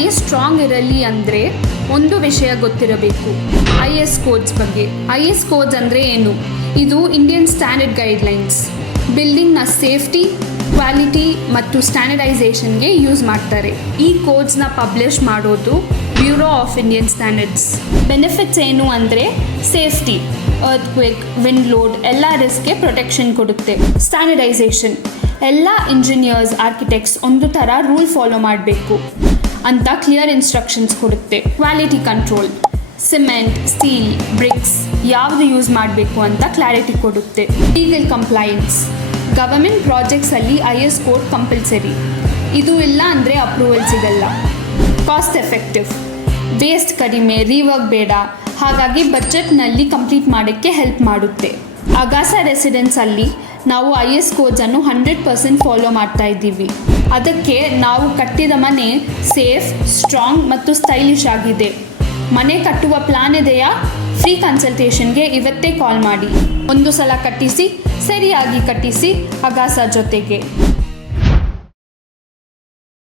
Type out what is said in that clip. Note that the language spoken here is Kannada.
ಮನೆ ಸ್ಟ್ರಾಂಗ್ ಇರಲಿ ಅಂದರೆ ಒಂದು ವಿಷಯ ಗೊತ್ತಿರಬೇಕು, IS ಕೋಡ್ಸ್ ಬಗ್ಗೆ. IS ಕೋಡ್ಸ್ ಅಂದರೆ ಏನು? ಇದು ಇಂಡಿಯನ್ ಸ್ಟ್ಯಾಂಡರ್ಡ್ ಗೈಡ್ಲೈನ್ಸ್. ಬಿಲ್ಡಿಂಗ್ನ ಸೇಫ್ಟಿ, ಕ್ವಾಲಿಟಿ ಮತ್ತು ಸ್ಟ್ಯಾಂಡರ್ಡೈಸೇಷನ್ಗೆ ಯೂಸ್ ಮಾಡ್ತಾರೆ. ಈ ಕೋಡ್ಸ್ನ ಪಬ್ಲಿಷ್ ಮಾಡೋದು bureau of Indian standards. Benefits ಏನು ಅಂದರೆ ಸೇಫ್ಟಿ, ಅರ್ತ್ಕ್ವೇಕ್, ವಿಂಡ್ ಲೋಡ್ ಎಲ್ಲ ರಿಸ್ಕ್ಗೆ ಪ್ರೊಟೆಕ್ಷನ್ ಕೊಡುತ್ತೆ. ಸ್ಟ್ಯಾಂಡರ್ಡೈಸೇಷನ್, ಎಲ್ಲ ಇಂಜಿನಿಯರ್ಸ್, ಆರ್ಕಿಟೆಕ್ಟ್ಸ್ ಒಂದು ಥರ ರೂಲ್ ಫಾಲೋ ಮಾಡಬೇಕು ಅಂತ ಕ್ಲಿಯರ್ ಇನ್ಸ್ಟ್ರಕ್ಷನ್ಸ್ ಕೊಡುತ್ತೆ. Quality control, cement, steel, bricks ಯಾವುದು ಯೂಸ್ ಮಾಡಬೇಕು ಅಂತ ಕ್ಲಾರಿಟಿ ಕೊಡುತ್ತೆ. ಲೀಗಲ್ ಕಂಪ್ಲೈನ್ಸ್, ಗವರ್ಮೆಂಟ್ ಪ್ರಾಜೆಕ್ಟ್ಸಲ್ಲಿ IS ಕೋಡ್ ಕಂಪಲ್ಸರಿ. ಇದು ಇಲ್ಲ ಅಂದರೆ ಅಪ್ರೂವಲ್ ಸಿಗಲ್ಲ. ಕಾಸ್ಟ್ ಎಫೆಕ್ಟಿವ್, ವೇಸ್ಟ್ ಕಡಿಮೆ, ರೀವರ್ಕ್ ಬೇಡ, ಹಾಗಾಗಿ ಬಜೆಟ್ನಲ್ಲಿ ಕಂಪ್ಲೀಟ್ ಮಾಡೋಕ್ಕೆ ಹೆಲ್ಪ್ ಮಾಡುತ್ತೆ. ಅಗಾಸ ರೆಸಿಡೆನ್ಸಲ್ಲಿ ನಾವು IS ಕೋಡ್ಸನ್ನು 100% ಫಾಲೋ ಮಾಡ್ತಾ ಇದ್ದೀವಿ. ಅದಕ್ಕೆ ನಾವು ಕಟ್ಟಿದ ಮನೆ ಸೇಫ್, ಸ್ಟ್ರಾಂಗ್ ಮತ್ತು ಸ್ಟೈಲಿಶ್ ಆಗಿದೆ. ಮನೆ ಕಟ್ಟುವ ಪ್ಲಾನ್ ಇದೆಯಾ? ಫ್ರೀ ಕನ್ಸಲ್ಟೇಷನ್ಗೆ ಇವತ್ತೇ ಕಾಲ್ ಮಾಡಿ. ಒಂದು ಸಲ ಕಟ್ಟಿಸಿ, ಸರಿಯಾಗಿ ಕಟ್ಟಿಸಿ ಅಗಾಸ ಜೊತೆಗೆ.